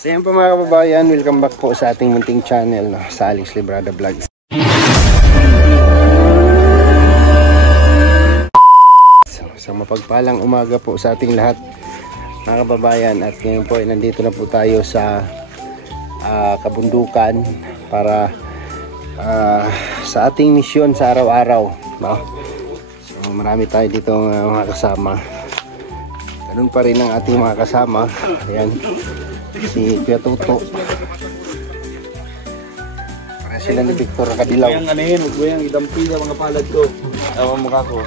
So yan po mga kababayan, welcome back po sa ating munting channel, no, sa Alex Librada Vlogs. So mapagpalang umaga po sa ating lahat mga kababayan, at ngayon po ay nandito na po tayo sa kabundukan para sa ating misyon sa araw-araw, no? So marami tayo dito mga kasama. Ganun pa rin ang ating mga kasama. Ayan, si Kuya Tuto. Para sila ni Victor Kadilaw. Ang ano yun, huwag mo yung idampi sa mga palad ko. Tawa mukha ko.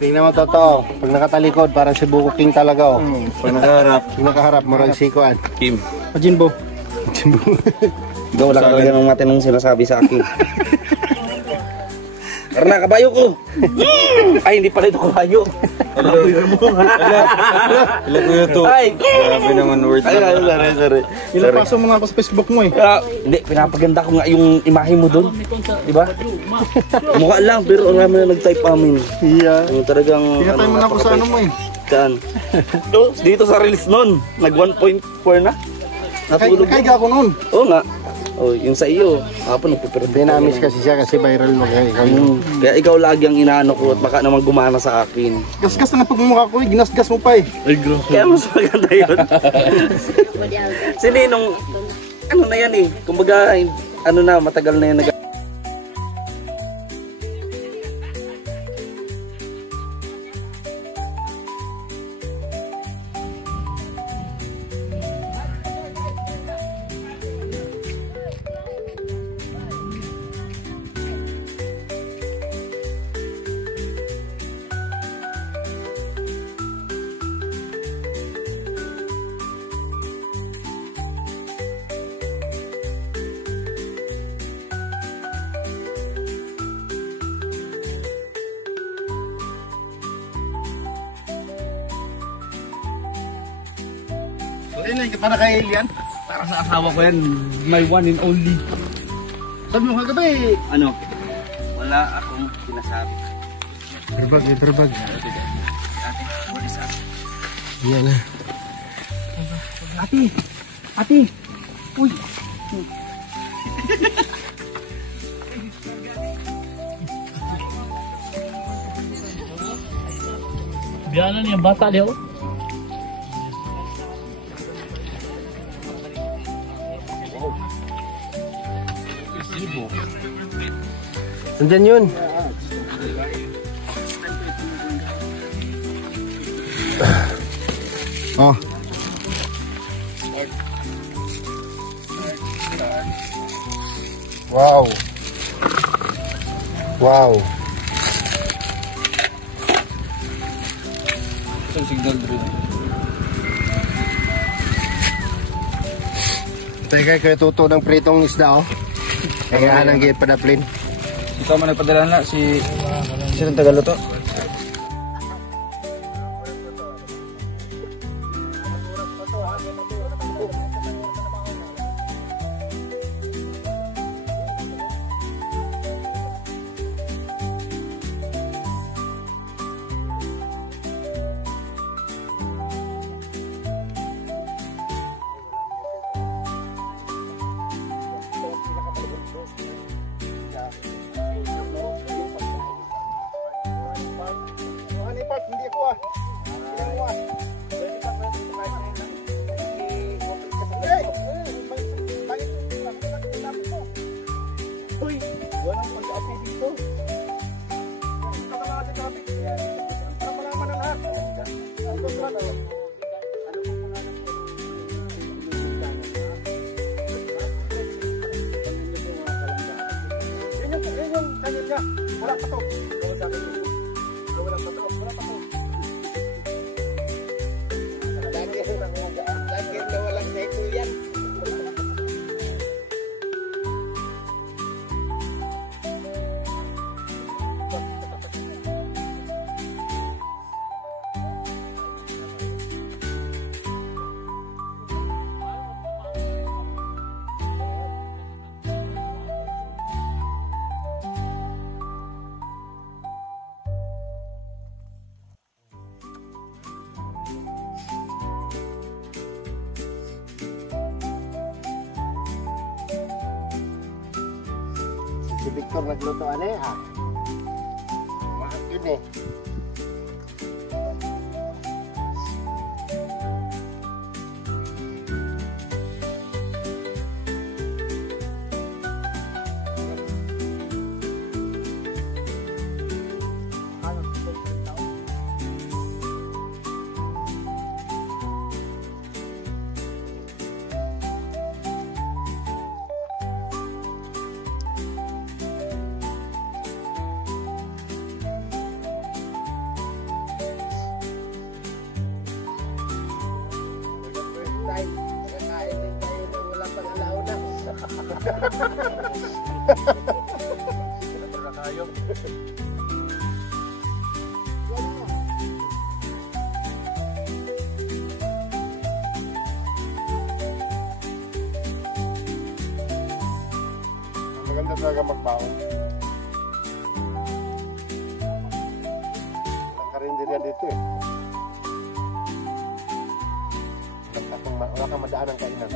Tingnan mo Toto, pag nakatalikod parang si Buko King talaga, oh. Pag nakaharap. Pag nakaharap, murag sikuan. Kim. Jinbo. Ikaw wala ka talaga ng matinong sinasabi sa akin. Karena kabayo ko. Ay, hindi pala ito kabayo. Hello Kuya to. Ay, grabe naman word. Ay, sorry. Ilapaso mo nga ako sa Facebook mo eh. Hindi, pinapaganda ko nga yung imahe mo doon. Diba? Mukha lang, pero ang naman na nag-type amin. Yeah. Yung talagang... Pinatay mo na ako sa ano mo eh. Saan? Dito sa release nun. Nag 1.4 na. Natulog. Kaya ako noon. Oo nga. Oh, yung sa iyo, hapon nagpiperdo. Dinamis kasi siya kasi viral mo kaya ikaw. Kaya ikaw lagi ang inaano ko at baka naman gumana sa akin. Gasgas na pagmumukha ko eh, ginasgas mo pa eh. Ay, gross. Kaya mas maganda yun. Sini nung, ano na yan eh, kumbaga, ano na, matagal na yan. Para kay Elian? Para sa asawa ko yan, my one and only. Sabi mo kagabi. Ano? Wala akong sinasabi. Drabag. Yan na. Ate! Uy! Biyanan yung bata dia. Nandyan yun. Oh. Wow. Ito signal bro. Teka, kaya tuto ng pritong isda, oh. Kaya anang gaya padaplin. Ikaw man nagpadala na si ng Tagaluto. Hindi ako ah. Uy, walang pag-api dito. Para malaman na lahat. Yan yung channel niya. Wala pa to. Wala pa to. Lagi na walang neko yan. Si Victor nagluto ah. Mahal yun eh. Nakakain din tayo na wala pang alauna. Maganda talaga magbaon. Ang karinderya dito eh. Wala kang madaan ang kainan.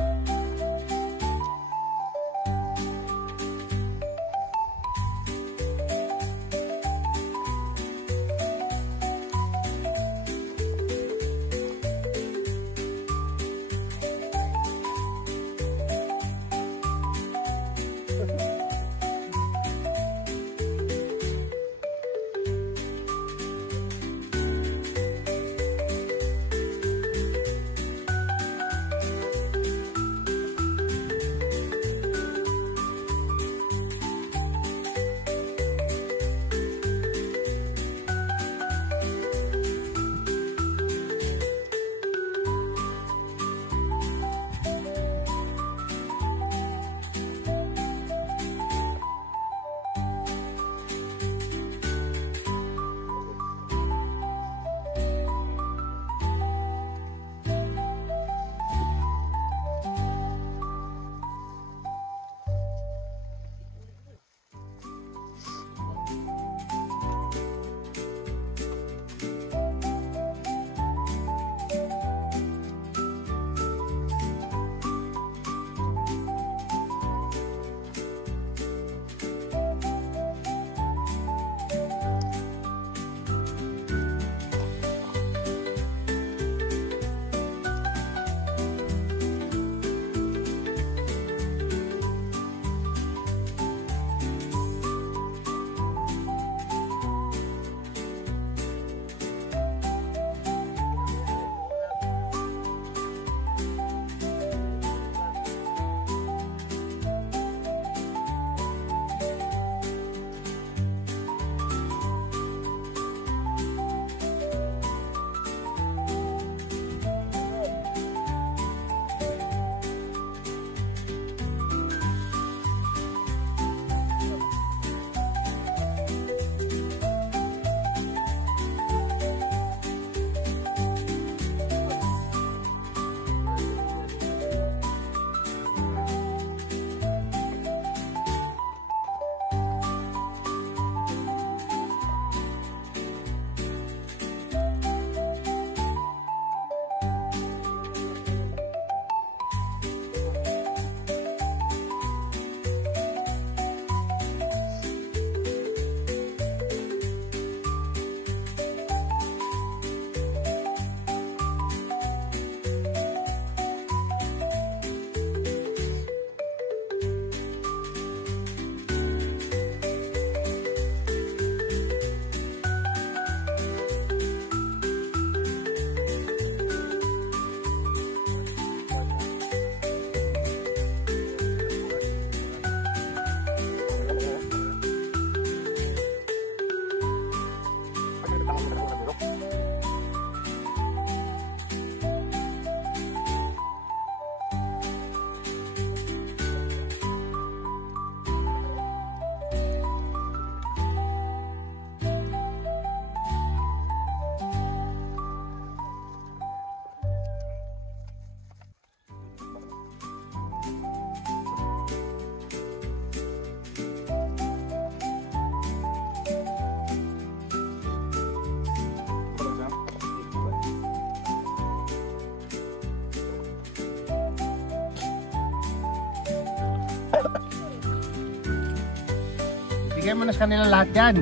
Bigay mo na sa kanila lahat yan.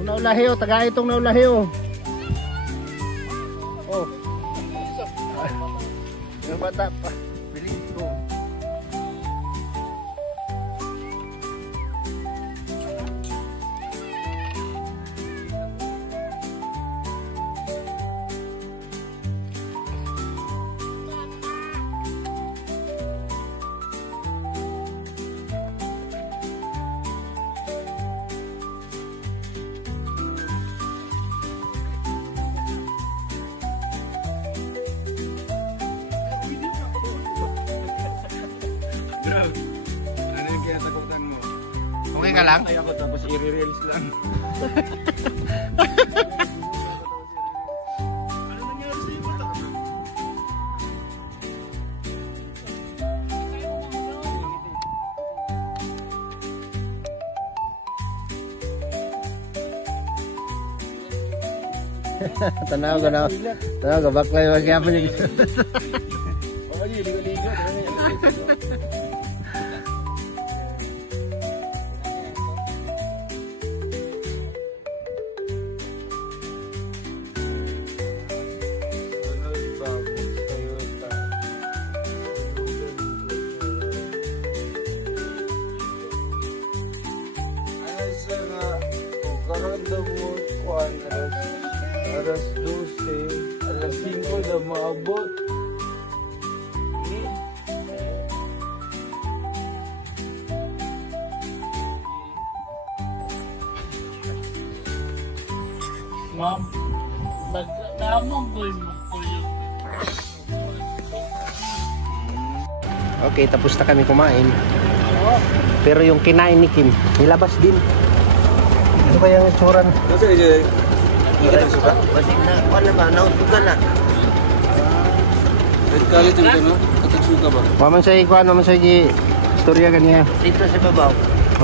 Naulahiyo, taga itong naulahiyo. Oh. Yung bata pa. Bilis ko. Ano yung kinatakutan mo? Okay ka lang? Ay ako tapos i-reels lang. Ano nangyari sa iyo? Tanaw ka na. Tanaw ka, bakla yung magyapon niya. Oo, ligo-ligo. Alas 12, alas 5 na maabot. Ma'am, naglamang ko yung Okay, tapos na kami kumain. Pero yung kinain ni Kim, nilabas din. Ano kaya yung itsura? Kasi Suka? Pati na, wala ba? Nautugan na. red kalit yung ano? Katagsuga ba? Waman sa ikuan, waman sa istorya kaniya. Dito sa babaw,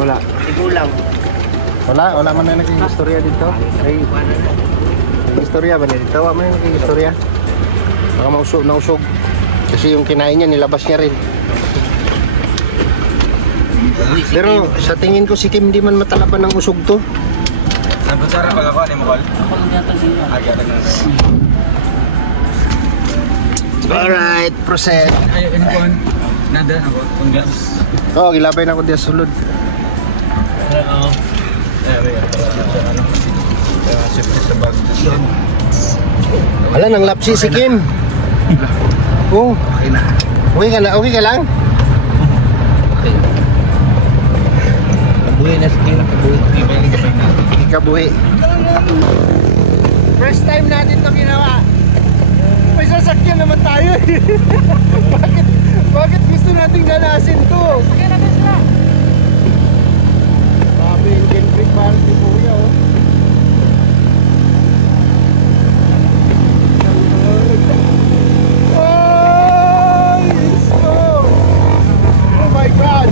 Wala. sigulang. Wala man na naging istorya dito. Ay, istorya ba na dito? Wala man na naging istorya. Baka nausog. Kasi yung kinain niya, nilabas niya rin. Pero sa tingin ko si Kim hindi man matalaban ng usog to. Saan ba Sarah pag ako? Ano mo call? Ako lang yata siya. Agyatag na tayo. Alright, proceed. Ay, ano ko? Nada ako. Kung gas. Oh, gilabay na ako diya sulod. Oo. Safety sa bag. Wala nang lapsi si Kim. Oh, Okay na. okay ka na? Okay ka lang? Buhay na skin. Ikabuhi. First time natin to ginawa. May sasakyan naman tayo. bakit gusto nating ganasin to? Sakyan natin sila. Grabe yung Kendrick Mahal si Kuya oh. Oh, let's go. Oh my God.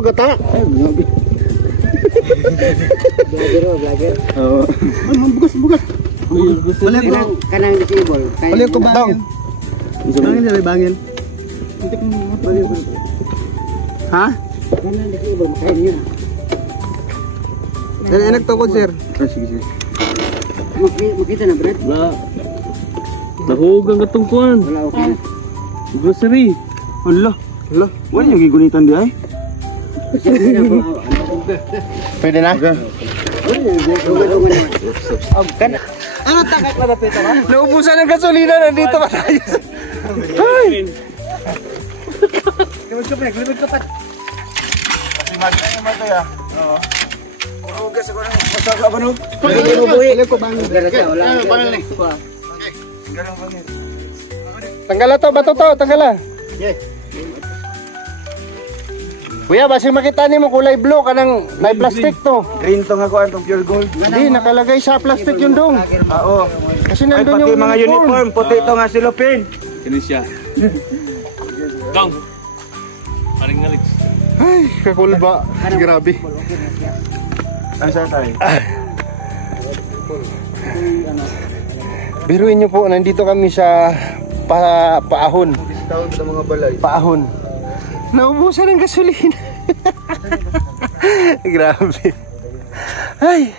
o gata. Oo. Bugas. Kanang disable. Balik ko ba? Bangin na bangin. Ha? Kanang disable makain niya. Enak to ko sir. Sige. Makita na Brad? Wala. Nahugang katong kuhan. Wala okay. Grocery. Hala. Wala yung gigunitan di ay. Pwede na? Ano takak na dapit ba? Naubusan ng gasolina, nandito pa tayo. Ay! Limod ka pat. Kasi magna yung matay ah. Oo. Ugas ako na. Masaga ba no? Pwede mo buhi. Wala. Tanggala to, bato to, tanggala. Kuya, basi makita mo kulay blue kanang may plastic to. Green to nga ko ang pure gold. Hindi, nakalagay sa plastic yun dong. Oo. Kasi Ay, nandun pati yung mga uniform. Puti ito nga silupin. Kini siya. Dong. Paring Alex. Ay, kakulba. Grabe. Ang sasay. Biruin niyo po, nandito kami sa paahon. Discount sa mga balay. Paahon. Naubusan ng gasolina. Grabe. Ay.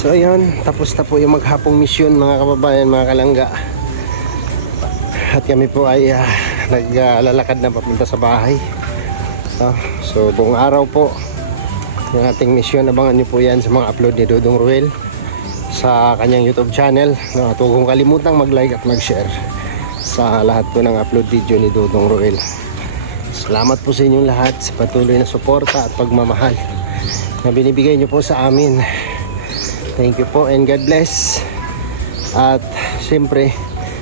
So ayun, tapos na po yung maghapong misyon mga kababayan, mga kalangga. At kami po ay naglalakad na papunta sa bahay. So buong araw po yung ating misyon. Abangan nyo po yan sa mga upload ni Dodong Ruel sa kanyang YouTube channel. At huwag kong kalimutang mag-like at mag-share sa lahat po ng upload video ni Dodong Ruel. Salamat po sa inyong lahat sa patuloy na suporta at pagmamahal na binibigay nyo po sa amin. Thank you po and God bless. At siyempre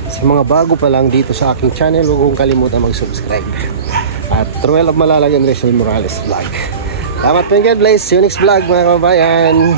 sa mga bago pa lang dito sa aking channel, huwag kong kalimutan mag-subscribe. At Ruel of Malalag and Rachel Morales Vlog. Salamat po and God bless. See you next vlog mga kababayan.